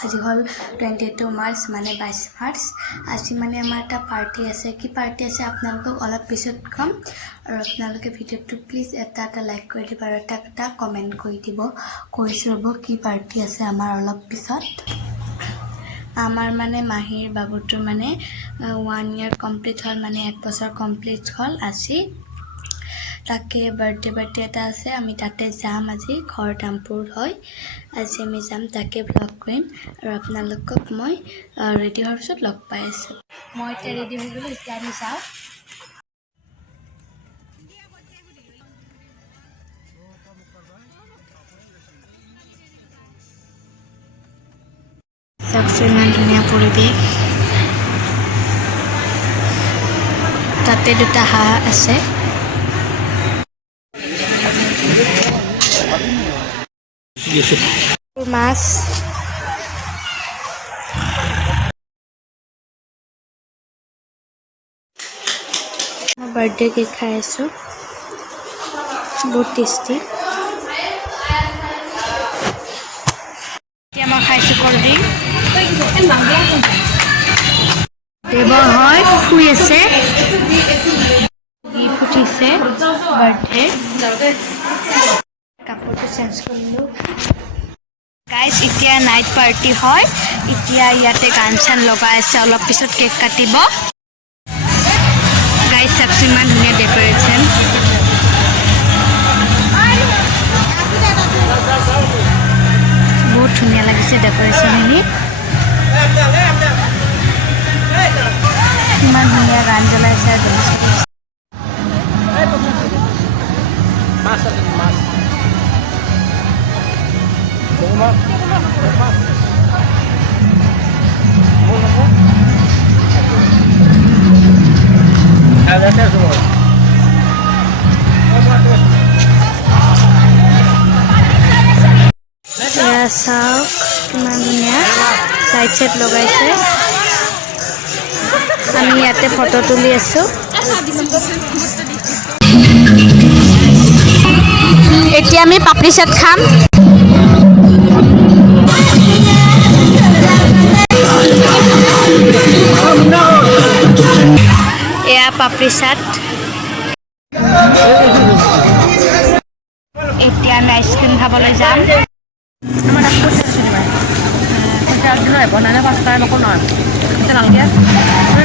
আজি হল 22 মাৰ্চ মানে 22 মাৰ্চ আজি মানে আমাৰ এটা পাৰ্টি আছে কি পাৰ্টি আছে আপোনালোকক অলপ পিছত কম আৰু আপোনালোকে ভিডিঅ'টো প্লিজ এটা লাইক কৰি দিব আৰু এটা কমেন্ট কৰি দিব কৈছো ৰব কি পাৰ্টি আছে আমাৰ অলপ পিছত আমাৰ মানে মাহিৰ বাবুটো মানে 1 ইয়াৰ কমপ্লিট হল মানে 1 বছৰ কমপ্লিট হল আজি তাকে বাৰ্থডে এটা আছে আমি তাতে যাম আজি ঘৰ দামপুৰ হয় আজি আমি যাম তাকে ব্লগ কৰিম আৰু আপোনালোকক মই ৰেডি হোৱাৰ পিছত লগ পাই আছো মই এতিয়া ৰেডি হৈ গলো এতিয়া আমি যাওঁ ইমান ধুনীয়া পৰিৱেশ তাতে দুটা হাঁহ আছে মাছ বাৰ্থডে কেক খাই আছো বহুত টেষ্টি এতিয়া মই খাইছো কল্ড ড্ৰিংক দেৱৰ হয় শুই আছে উঠিছে বাৰ্থডে কাপোৰটো চেঞ্জ কৰিলো গাইজ এতিয়া নাইট পাৰ্টি হয় এতিয়া ইয়াতে গান চান লগাই আছে অলপ পিছত কেক কাটিব গাইজ চাবচোন ইমান ধুনীয়া ডেকৰেশ্যন বহুত ধুনীয়া লাগিছে ডেকৰেশ্যনখিনি ইমান ধুনীয়া গান জ্বলাইছে আৰু ডান্স কৰিছে চাওক ইমান ধুনীয়া লাইট চাইট লগাইছে আমি ইয়াতে ফটো তুলি আছো এতিয়া আমি পাপৰি চাট খাম এয়া পাপৰি চাট এতিয়া আমি আইচক্ৰীম খাবলৈ যাম আমাৰ বনালে ফাৰ্ষ্ট টাইম আকৌ নহয় এতিয়া নালাগে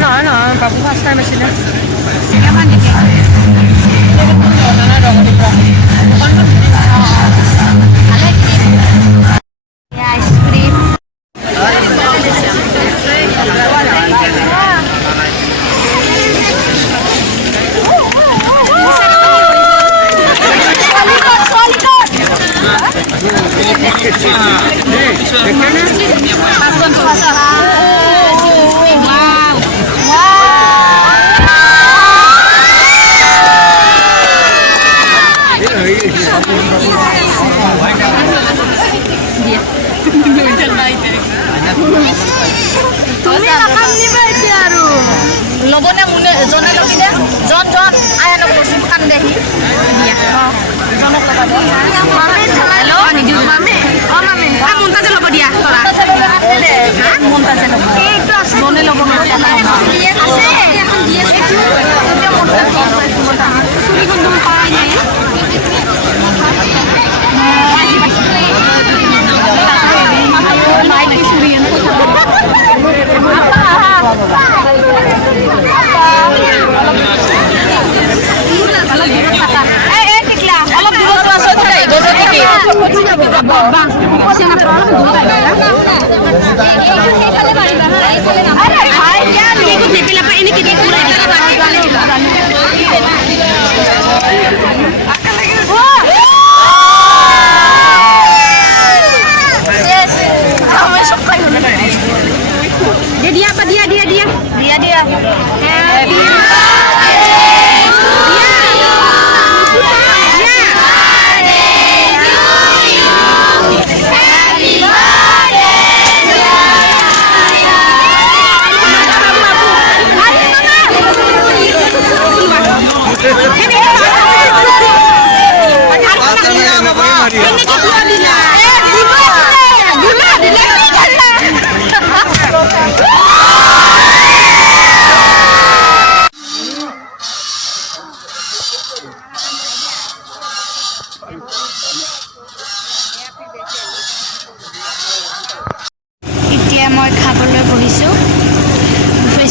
নহয় বাবু ফাৰ্ষ্ট টাইম আছিলে আইচক্ৰীম লবনে মুনে জনে লগে জন আয়া নকৰছো কান দেহি জনক লগাব মামে হেল্ল নিদিও মামে মামে মন্তাজে লব দিয়া তৰা মন্তাজে লব এইটো আছে জনে লব আছে এখন দিয়ে এটা মন্তাজে চুৰি কোন পাই নাই মাইকি চুৰি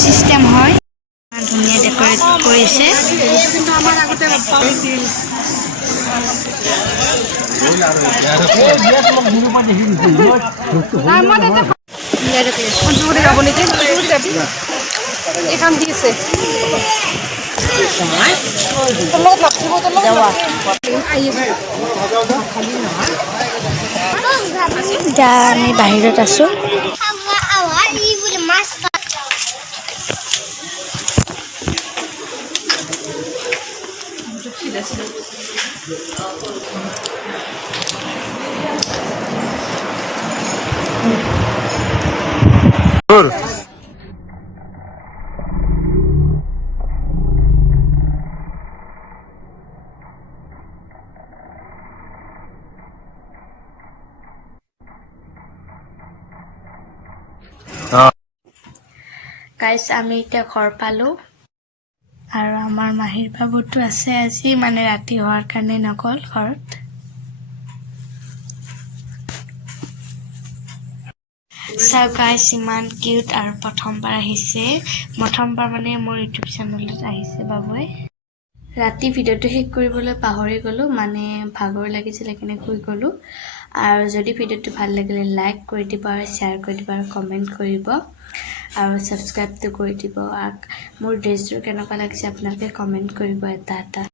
চিষ্টেম হয় ধুনীয়া ডেকৰেট কৰিছে কিন্তু আমাৰ আগতে যাব নেকি এইখন দি আছে এতিয়া আমি বাহিৰত আছোঁ গাইজ আমি এতিয়া ঘৰ পালোঁ আৰু আমাৰ মাহীৰ বাবুটো আছে আজি মানে ৰাতি হোৱাৰ কাৰণে নগ'ল ঘৰত চাওক গাইজ ইমান কিউট আৰু প্ৰথমবাৰ আহিছে প্ৰথমবাৰ মানে মোৰ ইউটিউব চেনেলত আহিছে বাবুৱে ৰাতি ভিডিঅ'টো শেষ কৰিবলৈ পাহৰি গ'লোঁ মানে ভাগৰ লাগিছিল সেইকাৰণে শুই গ'লোঁ আৰু যদি ভিডিঅ'টো ভাল লাগিলে লাইক কৰি দিব আৰু শ্বেয়াৰ কৰি দিব আৰু কমেণ্ট কৰিব আৰু ছাবস্ক্ৰাইবটো কৰি দিব আৰু মোৰ ড্ৰেছযোৰ কেনেকুৱা লাগিছে আপোনালোকে কমেণ্ট কৰিব এটা